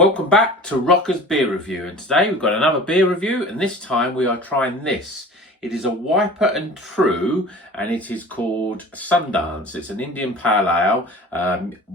Welcome back to Rocker's Beer Review, and today we've got another beer review, and this time we are trying this. It is a Wiper and True, and it is called Sundance. It's an Indian Pale Ale.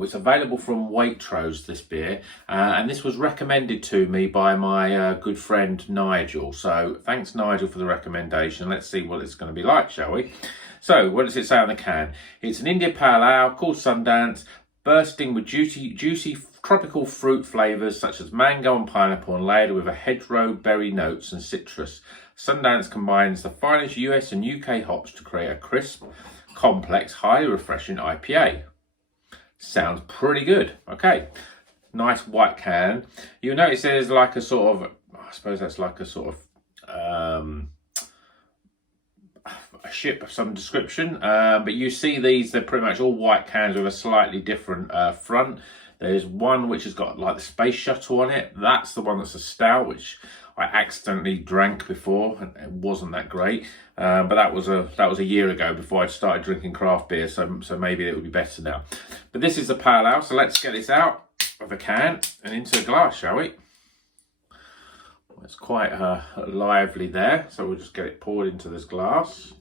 It's available from Waitrose, this beer, and this was recommended to me by my good friend Nigel. So thanks Nigel for the recommendation. Let's see what it's going to be like, shall we? So what does it say on the can? It's an Indian Pale Ale called Sundance, bursting with juicy tropical fruit flavours such as mango and pineapple, and layered with a hedgerow berry notes and citrus. Sundance combines the finest US and UK hops to create a crisp, complex, highly refreshing IPA. Sounds pretty good. Okay, nice white can. You'll notice there's like a sort of, I suppose that's like a sort of a ship of some description, but you see these, they're pretty much all white cans with a slightly different front. There's one which has got like the space shuttle on it. That's the one that's a stout, which I accidentally drank before, and it wasn't that great. But that was a year ago before I started drinking craft beer, so maybe it would be better now. But this is the Pale Ale, so let's get this out of a can and into a glass, shall we? It's quite lively there, so we'll just get it poured into this glass.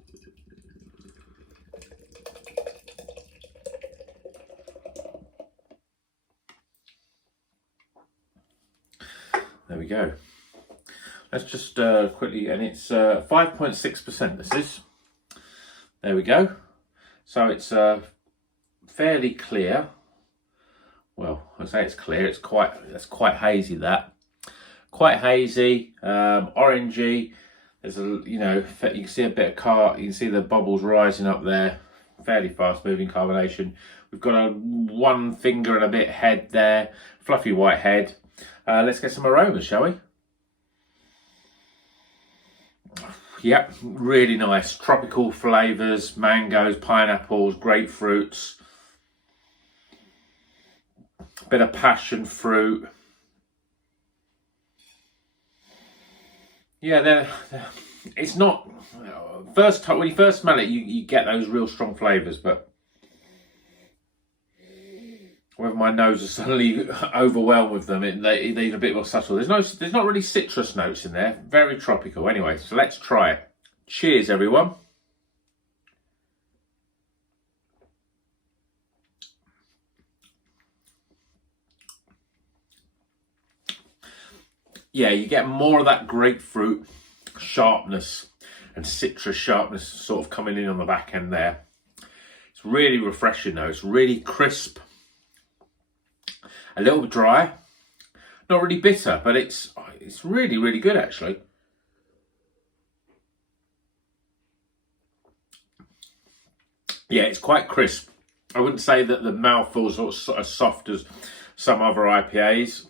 There we go. Let's just quickly, and it's 5.6% this is. There we go. So it's fairly clear. Well, I say it's clear, that's quite hazy, that. Quite hazy, orangey. There's a, you can see a bit of you can see the bubbles rising up there. Fairly fast moving carbonation. We've got a 1 finger and a bit head there, fluffy white head. Let's get some aromas, shall we? Yep, really nice. Tropical flavours, mangoes, pineapples, grapefruits. Bit of passion fruit. Yeah, it's not, when you first smell it, you get those real strong flavours, but whether my nose is suddenly overwhelmed with them, they're a bit more subtle. There's not really citrus notes in there. Very tropical. Anyway, so let's try it. Cheers, everyone. Yeah, you get more of that grapefruit sharpness and citrus sharpness sort of coming in on the back end there. It's really refreshing though. It's really crisp. A little bit dry, not really bitter, but it's really, really good actually. Yeah, it's quite crisp. I wouldn't say that the mouthfeel is sort of as soft as some other IPAs.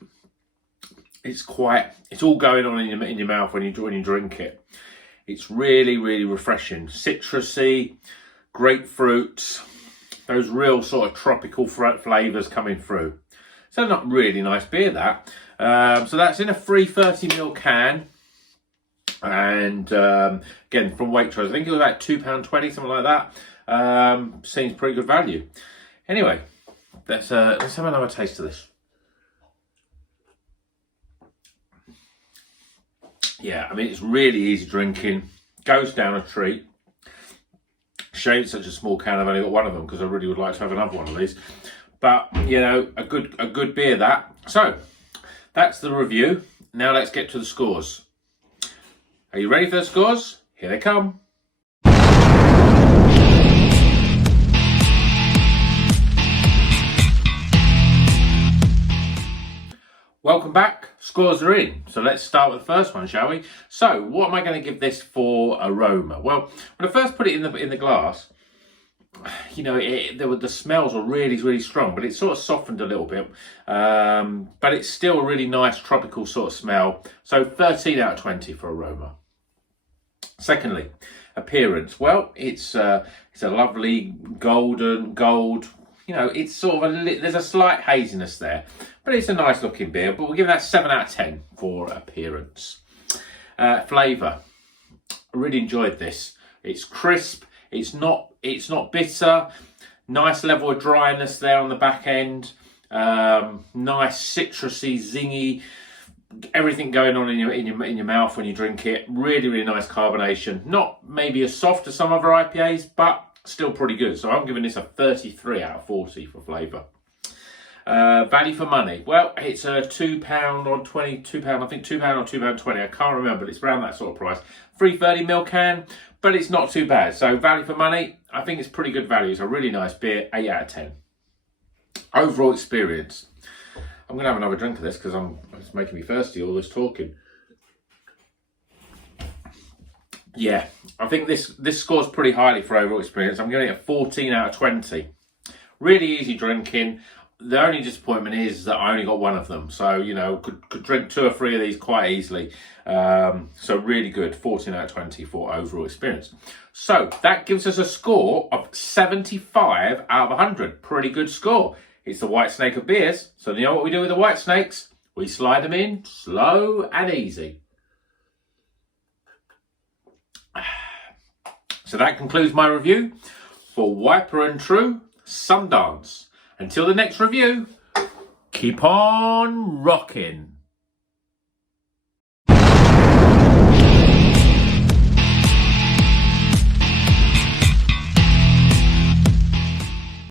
It's all going on in your mouth when you drink it. It's really, really refreshing. Citrusy, grapefruits, those real sort of tropical flavours coming through. So not really nice beer, that. So that's in a 330ml can. And again, from Waitrose, I think it was about £2.20, something like that. Seems pretty good value. Anyway, let's have another taste of this. Yeah, I mean, it's really easy drinking. Goes down a treat. Shame it's such a small can. I've only got one of them because I really would like to have another one of these. But, a good beer, that. So, that's the review. Now let's get to the scores. Are you ready for the scores? Here they come. Welcome back. Scores are in. So let's start with the first one, shall we? So, what am I going to give this for aroma? Well, when I first put it in the glass, the smells were really, really strong, but it sort of softened a little bit. But it's still a really nice tropical sort of smell. So 13 out of 20 for aroma. Secondly, appearance. Well, it's a lovely gold. It's sort of there's a slight haziness there, but it's a nice looking beer. But we'll give that 7 out of 10 for appearance. Flavour. I really enjoyed this. It's crisp. It's not bitter. Nice level of dryness there on the back end. Nice citrusy, zingy, everything going on in your mouth when you drink it. Really, really nice carbonation. Not maybe as soft as some other IPAs, but still pretty good. So I'm giving this a 33 out of 40 for flavour. Value for money. Well, it's a £2 or £22. I think £2 or £2.20. I can't remember, but it's around that sort of price. 330ml can, but it's not too bad. So value for money, I think it's pretty good value. It's a really nice beer. 8 out of 10. Overall experience. I'm going to have another drink of this because it's making me thirsty, all this talking. Yeah, I think this scores pretty highly for overall experience. I'm giving it a 14 out of 20. Really easy drinking. The only disappointment is that I only got one of them. So, you know, could drink 2 or 3 of these quite easily. So really good, 14 out of 20 for overall experience. So that gives us a score of 75 out of 100. Pretty good score. It's the White Snake of beers. So you know what we do with the White Snakes? We slide them in slow and easy. So that concludes my review for Wiper and True Sundance. Until the next review, keep on rocking.